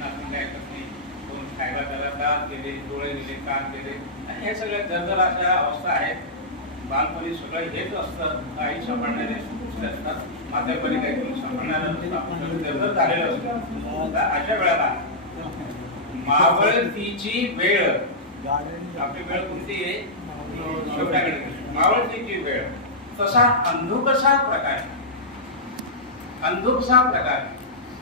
नाशिक ऐकत नाही, कोण खायला त्याला दात गेले, डोळे गेले, कान गेले, आणि हे सगळ्या दरदर अशा अवस्था आहेत. बालपणी सगळं हेच असतं, आई सांभाळणारे असतात, म्हातारपणी काही कोणी सांभाळणारं नसतं, आपण सगळं दरदर झालेलं असतं. अशा वेळेला मावळतीची वेळ, आपली वेळ कोणती आहे? शेवटाकडे मावळतीची वेळ. तसा अंधुकसा प्रकार, अंधुकसा प्रकार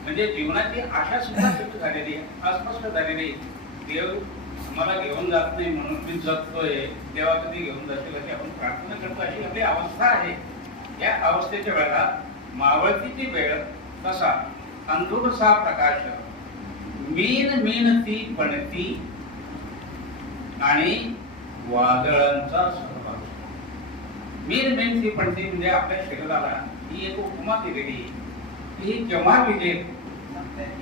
म्हणजे जीवनाची आशा सुद्धा सुट झालेली आहे, अस्पष्ट झालेली. देव आम्हाला घेऊन जात नाही म्हणून मी जगतोय, देवा कधी घेऊन जातील अशी आपण प्रार्थना करतो, अशी आपली अवस्था आहे. या अवस्थेच्या वेळेला मावळतीची वेळ, तसा अंधुकसा प्रकाश, मीन मीनती पणती आणि वादळांचा सहभाग. मीन मीनती पणती म्हणजे आपल्या शरीराला ही एक उपमा दिलेली, ही केव्हा विजेल,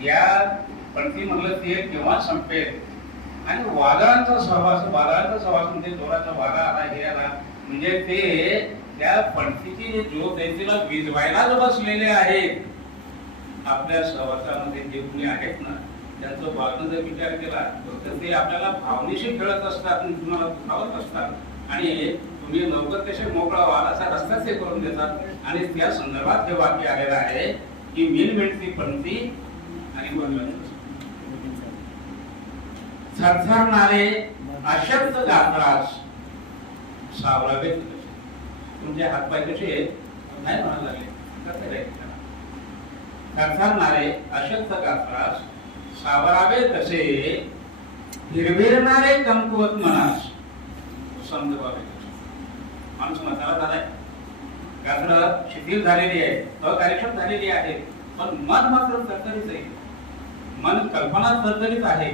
या पणती म्हणलं ते केव्हा संपेल. आणि वादळांचा सहवास, वादळांचा सहवास म्हणजे जोराचा वारा आला, हे आला, म्हणजे ते त्या पणतीची जे ज्योत आहे तिला विझवायला बसलेले आहेत. आपल्या सहवासामध्ये जे कोणी आहेत ना, त्यांचं वागणं जर विचार केला तर ते आपल्याला भावनेशी खेळत असतात, तुम्हाला दुखावत असतात, आणि तुम्ही लवकर कसे मोकळा व्हाल असा रस्ताच हे करून देतात. आणि त्या संदर्भात हे वाक्य आलेलं आहे की मीन मिळती पणती आणि थरथरणारे अशक्त गात्रास सावरावे. तुमचे हातपाय कसे नाही म्हणायला लागले, थरथरणारे अशक्त गात्रास सावरावे तसे हिरविरणारे कमकुवत मनास समजवावे. माणूस म्हातारा झालाय, गात्र शिथिल झालेली आहे, अकार्यक्षम झालेली आहे, पण मन मात्र तरतरीत आहे, मन कल्पना तरतरीत आहे,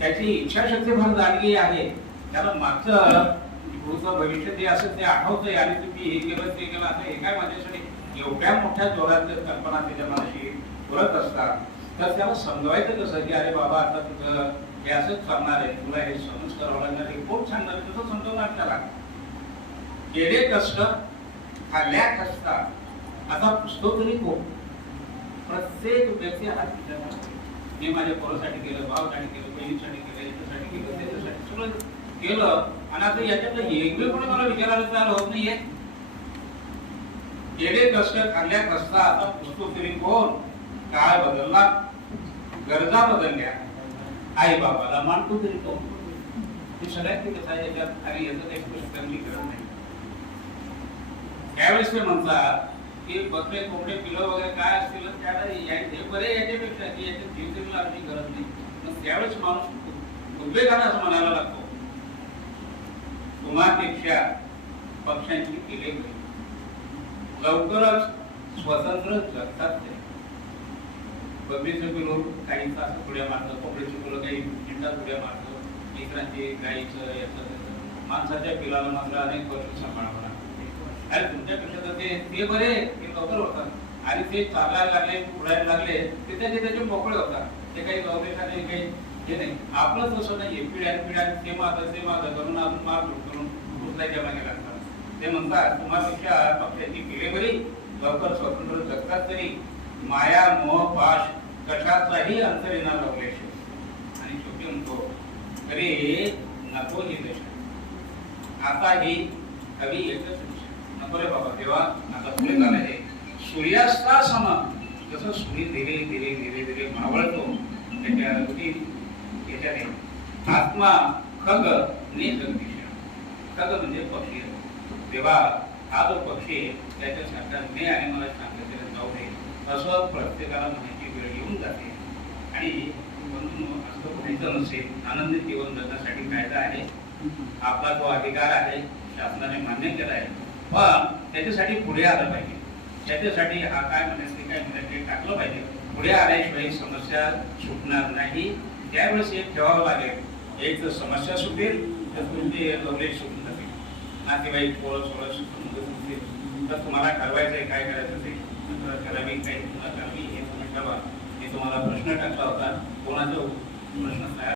त्याची इच्छाशक्ती फार जाणली आहे, त्याला मागचं पुढचं भविष्य जे असेल ते आठवतंय, आणि तुम्ही हे केलं ते केलं असं हे काय माझ्यासाठी एवढ्या मोठ्या जोरात कल्पना त्याच्या मनाशी पुरत असतात. तर त्याला समजवायचं कसं की अरे बाबा आता तुझं हे असंच चालणार आहे, तुला हे समज करावं लागणार आहे, खूप छान झालं तसं समजवणार त्याला. केले कष्ट खाल्ल्या कष्टा. आता पुस्तक तरी खूप, प्रत्येक व्यक्ती हा विचार करतो, मी माझ्या पोरासाठी केलं, भावासाठी केलं, बहिणीसाठी केलं, याच्यासाठी केलं, त्याच्यासाठी सगळं केलं, आणि आता याच्यातलं एकही कोणी मला विचारायला तयार होत नाहीये. केले कष्ट खाल्ल्या कष्टा. आता पुस्तक तरी कोण, काळ बदलला, गरजा बदलल्या, आई बाबाला मानतो तरी कोण. हे सगळ्यात कसं आहे याच्यात, आणि याचं काही स्पष्टीकरण नाही. त्यावेळेस ते म्हणतात की बकरे कोंबडे पिलं वगैरे काय असतील त्याला हे बरे याच्यापेक्षा की याच्या जीवितला आपली गरज नाही. मग त्यावेळेस माणूस उद्वेगाने असं म्हणायला लागतो, तुम्हापेक्षा पक्ष्यांची केले लवकरच स्वतंत्र जगतात. ते बकरीचं पिलो काही तास पुढे मारतं, कोंबडीचं पिलो काही मिनिटात पुढे मारतं, इतरांची गाईचं याचं माणसाच्या पिलाला मात्र अनेक वर्ष सांभाळावं लागतं. अरे तुमच्यापेक्षा तर ते बरे, ते लवकर होतात, आणि ते चालायला लागले, उडायला लागले, ते त्याचे मोकळे होतात. ते काही गौरेशाने काही हे नाही. आपलं तसं नाही, पिढ्यान ते माझं करून अजून मार करून उचलायच्या मागे लागतात. ते म्हणतात तुम्हापेक्षा पक्षाची पिढे बरी, लवकर स्वतंत्र जगतात तरी, माया मोह पाश कशाचाही अंतरीना लावले. आणि शेवटी म्हणतो तरी नको ही दशा, आता ही हवी एकच नको रे बाबा. तेव्हा आता पुढे झालं आहे सूर्यास्ता सम, जसं सूर्य धीरे धीरे धीरे धीरे मावळतो त्याच्या अगदी याच्याने आत्मा खग ने जगदीशा. खग म्हणजे पक्षी. तेव्हा हा जो पक्षी त्याच्या सारखा आणि मला सांगितलं जाऊ दे असं प्रत्येकाला म्हणायची वेळ येऊन जाते. आणि म्हणून असं व्हायचं नसेल, आनंदी जीवन जगण्यासाठी कायदा आहे, आपला तो अधिकार आहे, शासनाने मान्य केला आहे, पण त्याच्यासाठी पुढे आलं पाहिजे. त्याच्यासाठी हा काय म्हणायचं काय म्हणायचं टाकलं पाहिजे. पुढे आल्याशिवाय समस्या सुटणार नाही. त्यावेळेस एक ठेवावं लागेल, एक तर समस्या सुटेल तर तुमची लवलेश सुटून जातील, नातेवाईक पोरं सोळं सुटून तर तुम्हाला ठरवायचं काय करायचं ते करावी, काही तुम्हाला करावी हे तुम्ही ठरवा. मी तुम्हाला प्रश्न टाकला होता, कोणाचा प्रश्न तयार